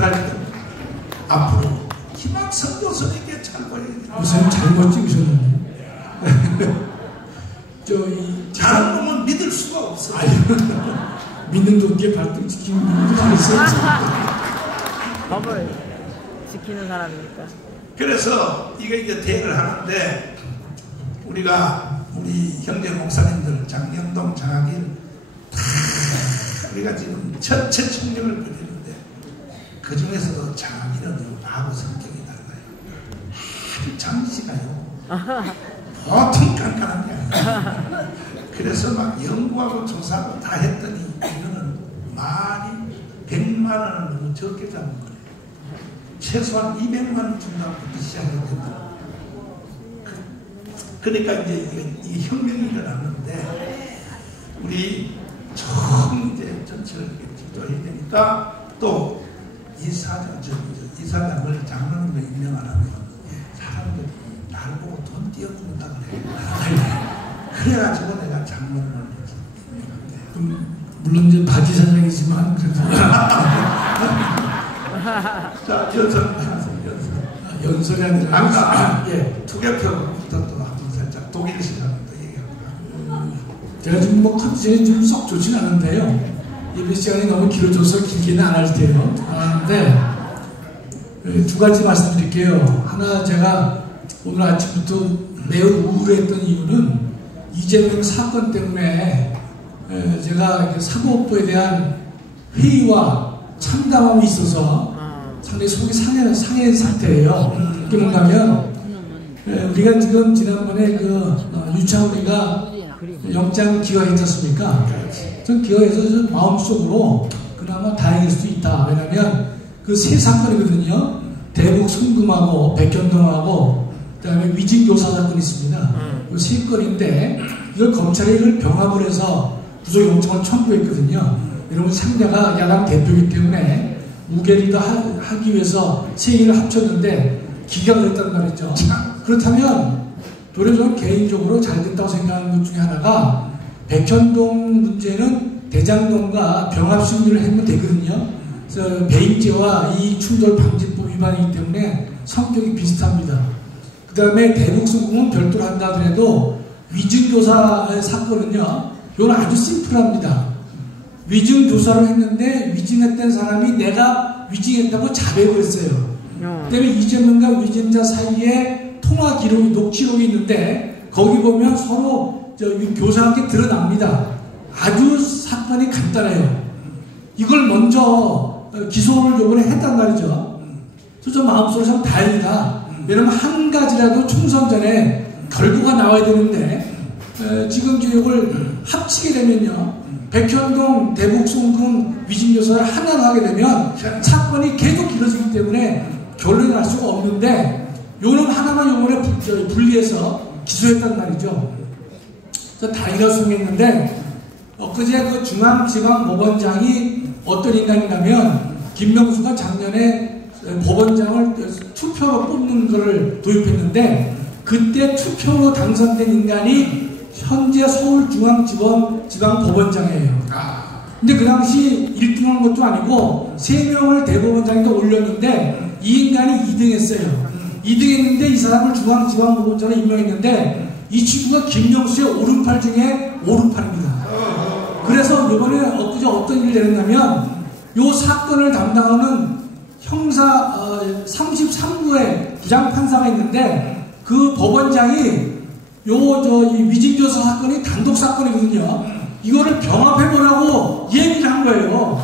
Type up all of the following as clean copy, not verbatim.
들어갈 때 앞으로 김학선 교수님께 잘 보여야 돼요. 무슨 잘못 찍으셨는데. 다른 놈은 믿을 수가 없어요. 믿는 도끼에 발등 지키는 분들이 있어요. 법을 지키는 사람이니까. 그래서 이게 대회를 하는데 우리가 우리 형제 목사님들 장영동, 장학일 다 우리가 지금 전체 청정을 벌이는데 그 중에서도 장학일은 바보 성격이 달라요. 아주 장시가요. 보통 깐깐한 게 아니에요. 그래서 막 연구하고 조사하고 다 했더니 이거는 많이 100만 원은 너무 적게 잡은 거예요. 최소한 200만 원 준다고부터 시작해야 된다. 그러니까 이제 이 혁명이 일어났는데 우리 처음 이제 전체를 지도해야 되니까 또 이사장을 장로님으로 임명하라면 사람들이 날 보고 돈 띄워준다 그래. 그래가지고 내가 장로를 임명한대. 물론 이제 바지 사장이지만 그래도 자, 연설이 아니라 아까 투개표부터 또 한번 살짝 독일 시장부터 얘기합니다. 제가 지금 뭐 컨디션이 좀 썩 좋진 않은데요. 예배 시간이 너무 길어져서 길게는 안 할 때요. 하는데 두 가지 말씀드릴게요. 하나, 제가 오늘 아침부터 매우 우울했던 이유는 이재명 사건 때문에 제가 사법부에 대한 회의와 참담함이 있어서 상당히 속이 상해 상태예요. 그게 뭔가면 우리가 지금 지난번에 유창우리가 영장 기각했지 않습니까? 전 기각해서 마음속으로 그나마 다행일 수도 있다. 왜냐하면 그 세 사건이거든요. 대북 송금하고 백현동하고 그다음에 위증교사 사건이 있습니다. 그 세 건인데 이걸 검찰이 이걸 병합을 해서 구속영장을 청구했거든요. 여러분 상대가 야당 대표이기 때문에 무게를 하기 위해서 세 개를 합쳤는데 기각을 했단 말이죠. 그렇다면 도래전 개인적으로 잘 됐다고 생각하는 것 중에 하나가 백현동 문제는 대장동과 병합 심리를 하면 되거든요. 그래서 배임죄와 이익충돌방지법 위반이기 때문에 성격이 비슷합니다. 그 다음에 대북송금은 별도로 한다 하더라도 위증교사 사건은요, 이건 아주 심플합니다. 위증교사를 했는데 위증했던 사람이 내가 위증했다고 자백을 했어요. 그다음에 이재명과 위증자 사이에 통화 기록이, 녹취록이 있는데 거기 보면 서로 교사한테 드러납니다. 아주 사건이 간단해요. 이걸 먼저 기소를 요번에 했단 말이죠. 그래서 저 마음속으로 참 다행이다. 왜냐면 한 가지라도 총선 전에 결과가 나와야 되는데 지금 이걸 합치게 되면요, 백현동, 대북송금, 위증교사를 하나로 하게 되면 사건이 계속 길어지기 때문에 결론이 날 수가 없는데 요놈 하나만 요번에 분리해서 기소했단 말이죠. 그래서 다행이라고 생각했는데 엊그제 그 중앙지방법원장이 어떤 인간인가면 김명수가 작년에 법원장을 투표로 뽑는 것을 도입했는데 그때 투표로 당선된 인간이 현재 서울중앙지방법원장이에요. 근데 그 당시 1등한 것도 아니고 3명을 대법원장에다 올렸는데 이 인간이 2등 했어요. 2등 했는데 이 사람을 중앙지방법원장으로 임명했는데 이 친구가 김명수의 오른팔 중에 오른팔입니다. 그래서 이번에 엊그제 어떤 일을 내렸냐면 이 사건을 담당하는 형사 33부의 부장판사가 있는데 그 법원장이 이 위증교사 사건이 단독 사건이거든요. 이거를 병합해보라고 얘기를 한 거예요.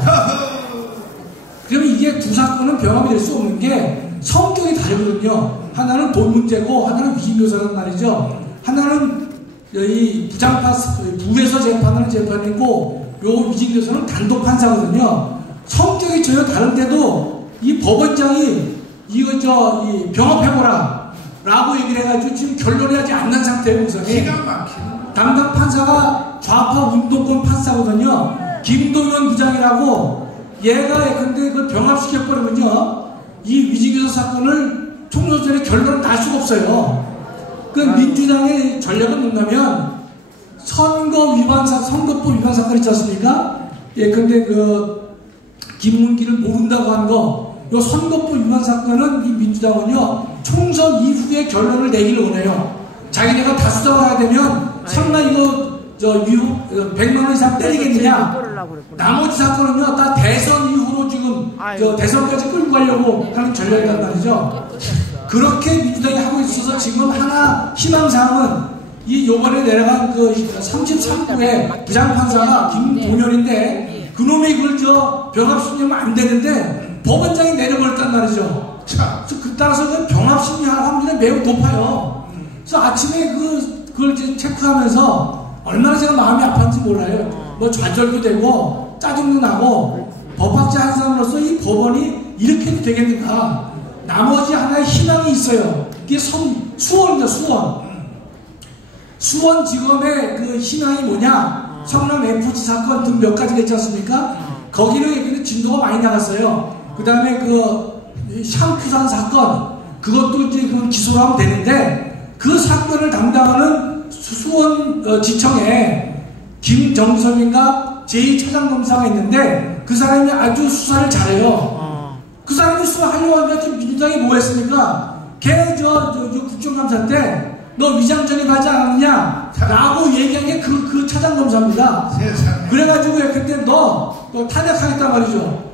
그러면 이게 두 사건은 병합이 될 수 없는 게 성격이 다르거든요. 하나는 돈 문제고 하나는 위증교사란 말이죠. 하나는 이 부에서 재판하는 재판이고 요 위증교사는 단독 판사거든요. 성격이 전혀 다른데도 이 법원장이 이거 이 병합해보라 라고 얘기를 해가지고 지금 결론이 아직 안 난 상태예요. 우선이 담당 판사가 좌파 운동권 판사거든요. 김동현 부장이라고 얘가 근데 그걸 병합시켜버리면요 이 위증교사 사건을 총선전에 결론을 날 수가 없어요. 그 민주당의 전략은 뭔가면 선거법 위반 사건 있지 않습니까? 예, 근데 김문기를 모른다고 한 거, 요 선거법 위반 사건은 이 민주당은요 총선 이후에 결론을 내기를 원해요. 자기네가 다수당을 하게 되면 설마 이거 저 100만 원 이상 때리겠느냐. 나머지 사건은요 다 대선 이후로 지금 저 대선까지 끌고 가려고 하는 전략이란 말이죠. 그렇게 민주당이 하고 있어서 지금 하나 희망사항은 이 요번에 내려간 그 33구의 부장판사가 김동현인데 그놈이 그걸 저 병합심리하면 안 되는데 법원장이 내려버렸단 말이죠. 따라서 그 병합심리할 확률이 매우 높아요. 그래서 아침에 그걸 이제 체크하면서 얼마나 제가 마음이 아팠는지 몰라요. 뭐 좌절도 되고 짜증도 나고 법학자 한 사람으로서 이 법원이 이렇게 해도 되겠는가. 나머지 하나의 희망이 있어요. 이게 수원입니다. 수원지검의 그 희망이 뭐냐? 성남 FG 사건 등 몇 가지가 있지 않습니까? 거기는 진도가 많이 나갔어요. 그 다음에 그 샴푸산 사건, 그것도 이제 그 기소를 하면 되는데, 그 사건을 담당하는 수원지청에 김정섭인가 제2차장검사가 있는데, 그 사람이 아주 수사를 잘해요. 그 사람이 수사하려고 하면 지금 민주당이 뭐 했습니까? 걔 국정감사 때, 너 위장 전입하지 않았냐? 라고 얘기한 게 그 차장검사입니다. 그래가지고 그때 너 탄핵하겠단 말이죠.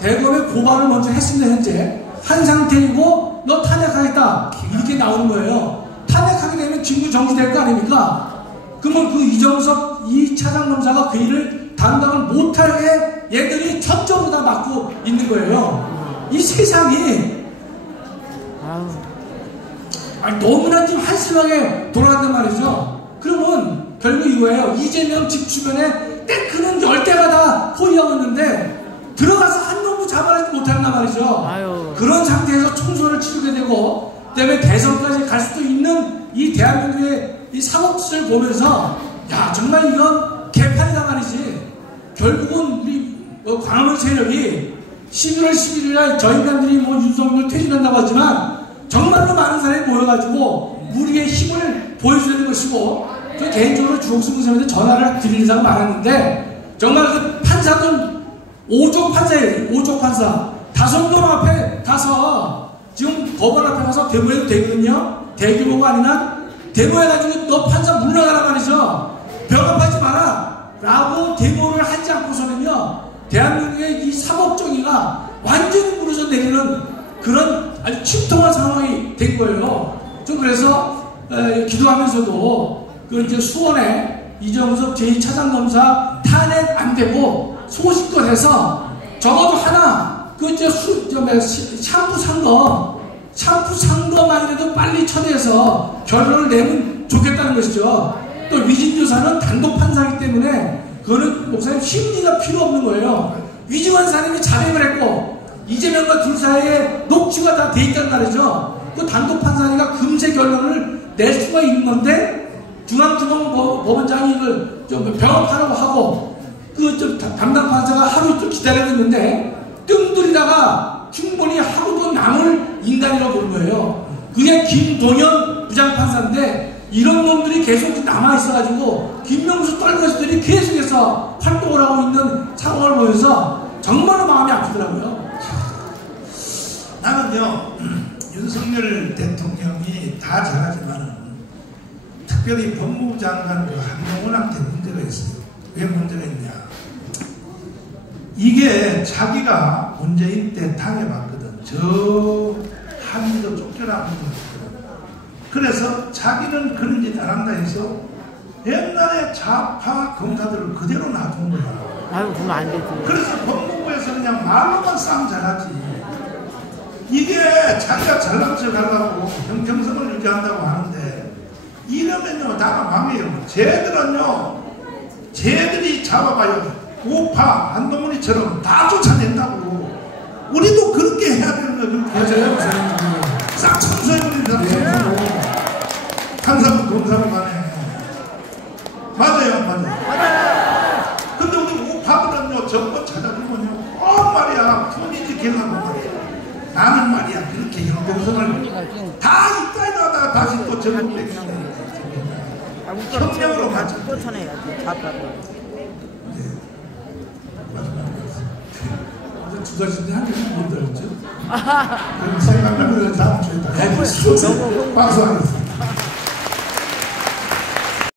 대법에 고발을 먼저 했습니다. 현재 한 상태이고 너 탄핵하겠다 이렇게 나오는 거예요. 탄핵하게 되면 직무 정지될 거 아닙니까? 그러면 그 이정섭 이 차장검사가 그 일을 담당을 못하게 얘들이 전적으로 다 막고 있는 거예요. 이 세상이 너무나 지금 한심하게 돌아간단 말이죠. 그러면 결국 이거예요. 이재명 집 주변에 탱크는 10대가 다 포위하고 있는데 들어가서 한 놈도 잡아내지 못한단 말이죠. 그런 상태에서 총선을 치르게 되고 그다음에 대선까지 갈 수도 있는 이 대한민국의 이 상업지를 보면서 야 정말 이건 개판이다 말이지. 결국은 우리 광화문 세력이 11월 11일날 저희 인간들이 뭐 윤석열 퇴진한다고 하지만 정말로 많은 사람이 모여가지고 우리의 힘을 보여주는 것이고 저 개인적으로 주옥순 선생님한테 전화를 드리는 사람 많았는데 정말 그 판사는 5조 판사예요. 5조 판사 5놈 앞에 가서 지금 법원 앞에 가서 데모해도 되거든요. 대규모가 아니라 데모해가지고 너 판사 물러가라 말이죠. 병합하지 마라 라고 데모를 하지 않고서는요 대한민국의 이 사법정의가 완전히 무너져 내리는 그런 아주 침통한 상황이 된 거예요. 좀 그래서 기도하면서도 그 이제 수원에 이정섭 제2차장검사 탄핵 안 되고 소식껏 해서 적어도 하나 그 이제 샴푸 산 거만이라도 빨리 처리해서 결론을 내면 좋겠다는 것이죠. 또 위진교사는 단독 판사이기 때문에 그거는 목사님 심리가 필요 없는 거예요. 위증한 사람이 자백을 했고 이재명과 둘 사이에 녹취가 다 돼 있단 말이죠. 그 단독 판사니까 금세 결론을 낼 수가 있는 건데 중앙지검법원장이 이걸 좀 병합하라고 하고 그 좀 담당 판사가 하루 이틀 기다리고 있는데 뜸들이다가 충분히 하루도 남을 인간이라고 보는 거예요. 그게 김동현 부장판사인데 이런 놈들이 계속 남아있어가지고 김명수 떨거지들이 계속해서 활동을 하고 있는 상황을 보면서 정말로 마음이 아프더라고요. 나는요 윤석열 대통령이 다 잘하지만 특별히 법무부 장관 그 한동훈한테 문제가 있어요. 왜 문제가 있냐? 이게 자기가 문재인 때 당해봤거든. 저 한미도 쫓겨나는 거거든. 그래서 자기는 그런 짓 안 한다 해서 옛날에 좌파 검사들을 그대로 놔둔 거야. 아유 그러면 안 되지. 그래서 법무부에서 그냥 말로만 싸움 잘하지. 이게 자기가 잘난 척 하려고 형평성을 유지한다고 하는데 이러면요 나가 망해요. 쟤들이 잡아봐요. 우파 한동훈이처럼 다 쫓아낸다고. 우리도 그렇게 해야 되는 거야. 그렇게 맞아요. 싹 청소해버린다. 판사도 검사로 가네. 맞아요. 근데 우리 우파들은요 정권 찾아주면요 말이야 품위 지키려고 말이야. 나는 말이야 그렇게 형평성을 다 이따위다가 다시 또 전국백신에 협력으로 가자. 쫓아내야지 좌파를. 두 가지인데 한 개는 뭔지 알죠? 생각나면 다음 주에 다. 네, 방송하겠습니다.